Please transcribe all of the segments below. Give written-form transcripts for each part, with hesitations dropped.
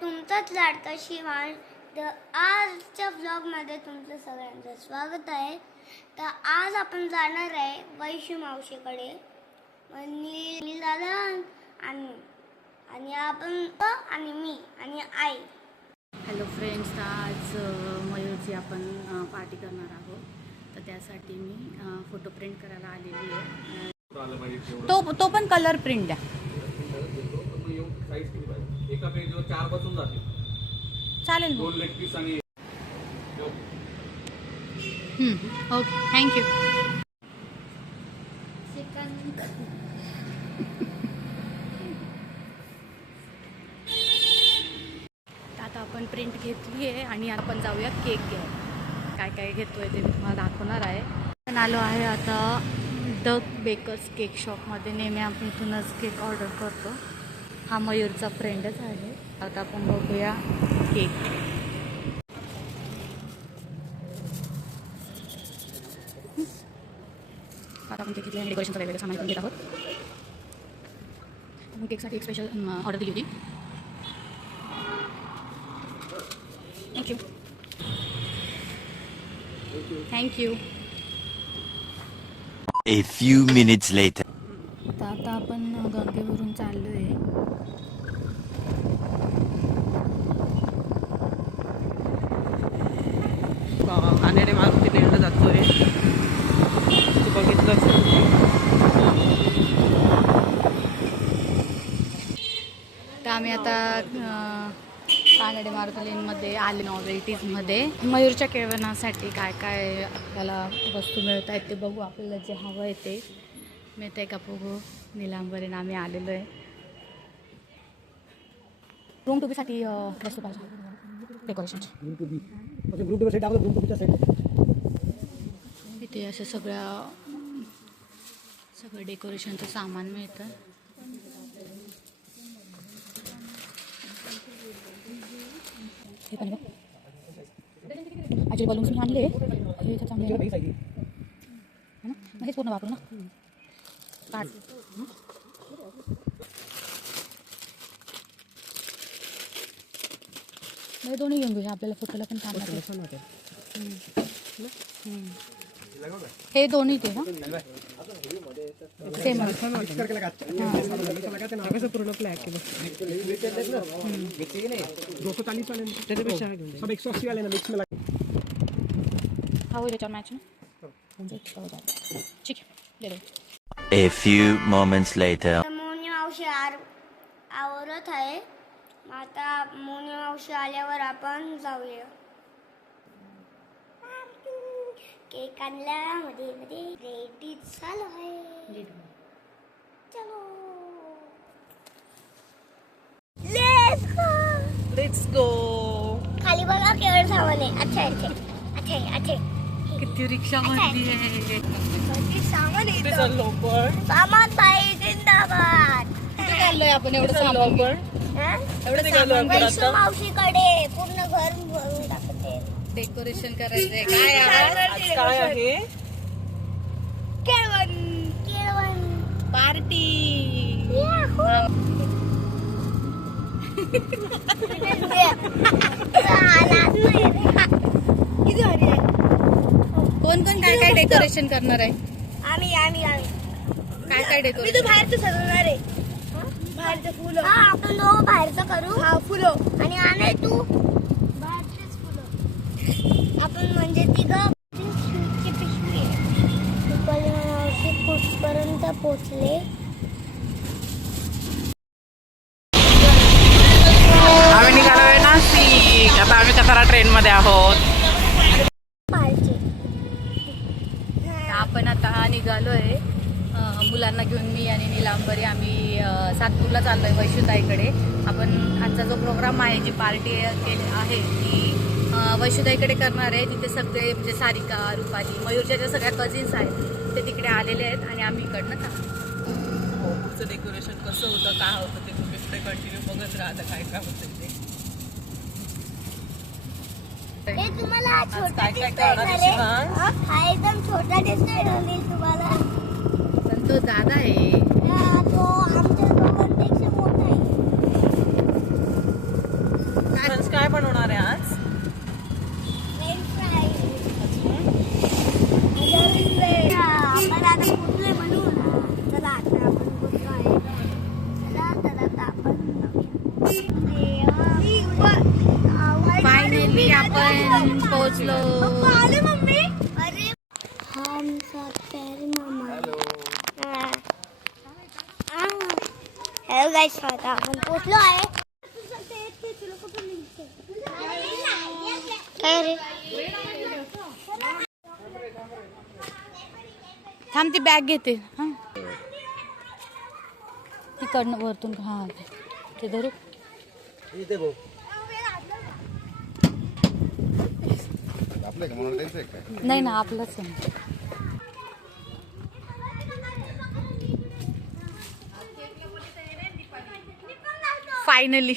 तुमचाच लाडका शिवान. तर आजच्या व्लॉगमध्ये तुमचं सगळ्यांचं स्वागत आहे. तर आज आपण जाणार आहे वैशू मावशीकडे, नील दादा आणि आपण आणि मी आणि आई. हॅलो फ्रेंड्स, आज मयूरची आपण पार्टी करणार आहोत. तर त्यासाठी मी फोटो प्रिंट करायला आलेली आहे. तो पण कलर प्रिंट द्या. एका पेजवर 4 बसून जाते. चालेल. 2 लेग पीस आणि ओके, थँक्यू. आता आपण प्रिंट घेतली आहे आणि आपण जाऊया केक घ्यायला. काय काय घेतोय ते मी तुम्हाला दाखवणार आहे. आपण आलो आहे आता डक बेकर्स केक शॉपमध्ये. नेहमी आपण इथूनच केक ऑर्डर करतो. हा मयूरचा फ्रेंडच आहे. आता आपण बघूया केक. आता आपण केकचे डेकोरेशनचं वेगवेगळं सामान पण घेत आहोत. आपण केकसाठी एक स्पेशल ऑर्डर दिली होती. Thank you. Thank you. A few minutes later. तर आता आपण गंगेवरून चाललो आहे. कानेडे मारुती लेंडला जातोय. तू बघितलंच. तर आम्ही आता कानडे मारुती लेनमध्ये आले. नॉवेल्टीजमध्ये मयूरच्या केळवणासाठी काय काय आपल्याला वस्तू मिळत आहेत ते बघू. आपल्याला जे हवं आहे ते मिळतं आहे का बघू. निलांबरीन आम्ही आलेलो आहे. रूम टूबीसाठी वस्तू पाहिजे डेकोरेशनची. इथे असं सगळं डेकोरेशनचं सामान मिळतं. हे पण आजी बलून्स मी आणले. हे चांगले आहे ना. हेच पूर्ण वापरू ना. काढ. म्हणजे दोन्ही घेऊन घेऊया. आपल्याला फोटोला पण काम लागेल. हे दोन्ही ते ना सेम पूर्ण प्लॅक केलं. 240 वाले त्याच्यापेक्षा सब 180 वाले ना मिक्स में हा होईल त्याच्यावर मॅच ना. ठीक आहे, दे दे. A few moments later. Moni मावशी आवरत आहे. आता मोनी मावशी आल्यावर आपण जाऊया. केक आणला मध्ये मध्ये रेडी चालू आहे. चलो लेट्स गो. खाली बघा केवळ सामान आहे. अच्छा अच्छा अच्छा अच्छा. किती रिक्षा भरली आहे. सामान कुठे चाललो आपण? सामान बाई जिंदाबाद. कुठे चाललोय आपण एवढं सामान? एवढं निघालो आपण आता. मावशीकडे पूर्ण घर भरून टाकते. डेकोरेशन करायचंय. काय आज काय आहे? केळवण केळवण पार्टी. कोण कोण काय काय डेकोरेशन करणार आहे? आम्ही काय काय डेकोरेशन? बाहेरचं सजवणार आहे. बाहेरचं फुलं. हा आपण दोघं बाहेरचं करू. हा फुलं. आणि आणे तू बाहेरचेच फुलं. आपण म्हणजे तिघं पिशवी कुठपर्यंत पोचले. आम्ही निघालोय नाशिक. आता आम्ही कसारा ट्रेन मध्ये आहोत. आपण आता निघालोय मुलांना घेऊन. मी आणि निलांबरी आम्ही सातपूरला चाललोय वैशुताईकडे. आपण आजचा जो प्रोग्राम आहे, जी पार्टी आहे ती वैशुताईकडे करणार आहे. तिथे सगळे म्हणजे सारिका, रुपाली, मयूरच्या ज्या सगळ्या कझिन्स आहेत ते तिकडे आलेले आहेत आणि आम्ही इकडनं चाललो. पुढचं डेकोरेशन कसं होतं, काय होतं ते तुम्ही पुढे कंटिन्यू बघत राहता. काय काय होतं ते. हे तुम्हाला छोटा काय काय दिसतोय करणार ना आहे रे? शिवान? हा एकदम छोटा दिसतोय ना नील तुम्हाला. पण तो दादा आहे. तो आमच्या दोघांपेक्षा मोठा आहे. फिश काय बनवणार आहे आज? आपण आता पोचलोय म्हणून चला आता आपण पोचलो आहे. चला तर आता आपण फायनली आपण पोहोचलो. आले मम्मी. अरे हा आमचा प्यारी मामा. हॅलो गाईस, आता आपण पोचलो आहे. काय रे? थांब ती बॅग घेते. हां तिकडनं वरतून. हां ते धरू. नाही ना आपलंच आहे. फायनली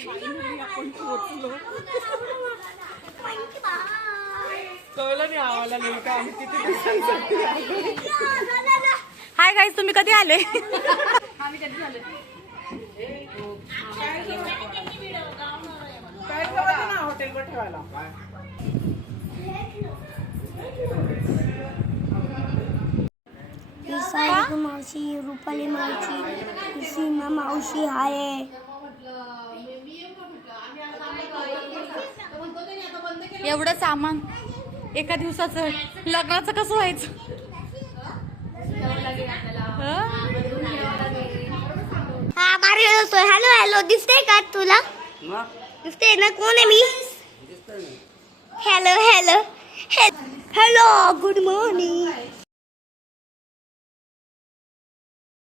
कळलं नाही आम्हाला नेमकं आम्ही किती दिवसांसाठी आलो. हाय गाईज, तुम्ही कधी आले? काय करायचं ना हॉटेलवर ठेवायला. ही सायली मावशी, रुपाली मावशी, ही सीमा मावशी आहे. एवढं सामान एका दिवसाचं, लग्नाचं कसं व्हायचं? हा मारे हॅलो हॅलो, दिसते का तुला? दिसते ना? कोण आहे मी? Hello hello hello, good morning.